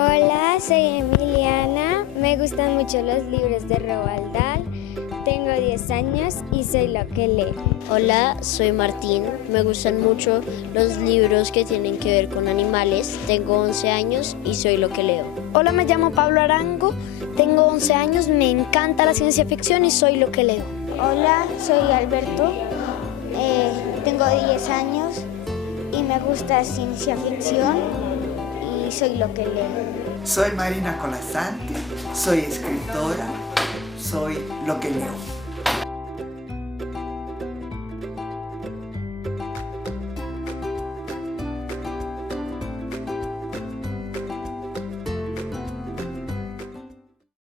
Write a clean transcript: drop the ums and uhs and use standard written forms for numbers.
Hola, soy Emiliana. Me gustan mucho los libros de Roald Dahl. Tengo 10 años y soy loqueleo. Hola, soy Martín. Me gustan mucho los libros que tienen que ver con animales. Tengo 11 años y soy loqueleo. Hola, me llamo Pablo Arango. Tengo 11 años, me encanta la ciencia ficción y soy loqueleo. Hola, soy Alberto. Tengo 10 años y me gusta ciencia ficción y soy loqueleo. Soy Marina Colasanti, soy escritora, soy loqueleo.